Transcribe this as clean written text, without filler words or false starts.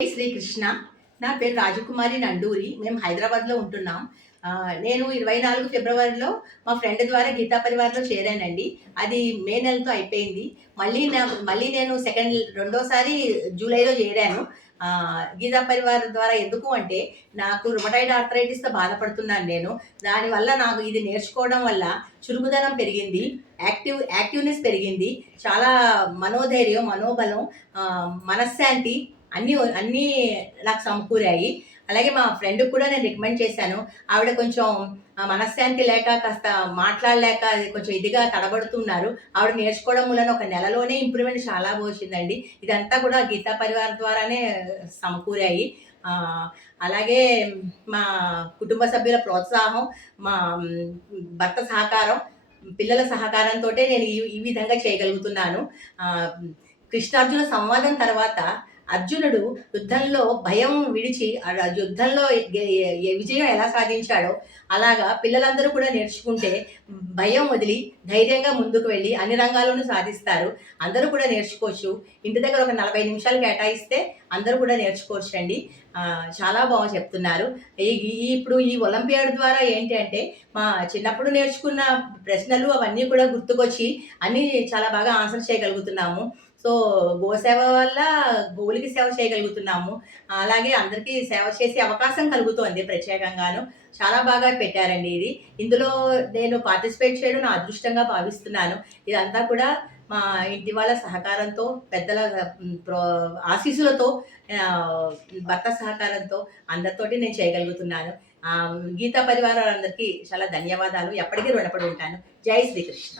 శ్రీకృష్ణ. నా పేరు రాజకుమారి నండూరి. మేము హైదరాబాద్లో ఉంటున్నాం. నేను 24 ఫిబ్రవరిలో మా ఫ్రెండ్ ద్వారా గీతా పరివార్లో చేరానండి. అది మే నెలతో అయిపోయింది. మళ్ళీ నేను రెండోసారి జూలైలో చేరాను. గీతా పరివార్ ద్వారా ఎందుకు అంటే, నాకు రుమటాయిడ్ ఆర్థరైటిస్తో బాధపడుతున్నాను నేను. దానివల్ల నాకు ఇది నేర్చుకోవడం వల్ల చురుకుదనం పెరిగింది, యాక్టివ్నెస్ పెరిగింది, చాలా మనోధైర్యం, మనోబలం, మనశ్శాంతి అన్నీ నాకు సమకూరాయి. అలాగే మా ఫ్రెండ్‌కి కూడా నేను రికమెండ్ చేశాను. ఆవిడ కొంచెం మనశ్శాంతి లేక, కాస్త మాట్లాడలేక కొంచెం ఇదిగా తడబడుతున్నారు. ఆవిడ నేర్చుకోవడం వలన ఒక నెలలోనే ఇంప్రూవ్‌మెంట్ చాలా వచ్చిందండి. ఇదంతా కూడా గీతా పరివార్ ద్వారానే సమకూరాయి. అలాగే మా కుటుంబ సభ్యుల ప్రోత్సాహం, మా భర్త సహకారం, పిల్లల సహకారంతోటే నేను ఈ విధంగా చేయగలుగుతున్నాను. కృష్ణార్జున సంవాదం తర్వాత అర్జునుడు యుద్ధంలో భయం విడిచి యుద్ధంలో విజయం ఎలా సాధించాడో, అలాగా పిల్లలందరూ కూడా నేర్చుకుంటే భయం వదిలి ధైర్యంగా ముందుకు వెళ్ళి అన్ని రంగాల్లోనూ సాధిస్తారు. అందరూ కూడా నేర్చుకోవచ్చు. ఇంటి దగ్గర ఒక 40 నిమిషాలు కేటాయిస్తే అందరూ కూడా నేర్చుకోవచ్చండి. చాలా బాగా చెప్తున్నారు. ఇప్పుడు ఈ ఒలింపియాడ్ ద్వారా ఏంటి అంటే, మా చిన్నప్పుడు నేర్చుకున్న ప్రశ్నలు అవన్నీ కూడా గుర్తుకొచ్చి అన్నీ చాలా బాగా ఆన్సర్ చేయగలుగుతున్నాము. సో, గోసేవ వల్ల గోవులకి సేవ చేయగలుగుతున్నాము. అలాగే అందరికీ సేవ చేసే అవకాశం కలుగుతోంది ప్రత్యేకంగాను. చాలా బాగా పెట్టారండి ఇది. ఇందులో నేను పార్టిసిపేట్ చేయడం నా అదృష్టంగా భావిస్తున్నాను. ఇదంతా కూడా మా ఇంటి వాళ్ళ సహకారంతో, పెద్దల ఆశీస్సులతో, భర్త సహకారంతో అందరితోటి నేను చేయగలుగుతున్నాను. గీతా పరివారాలందరికీ చాలా ధన్యవాదాలు. ఎప్పటికీ రుణపడి ఉంటాను. జై శ్రీకృష్ణ.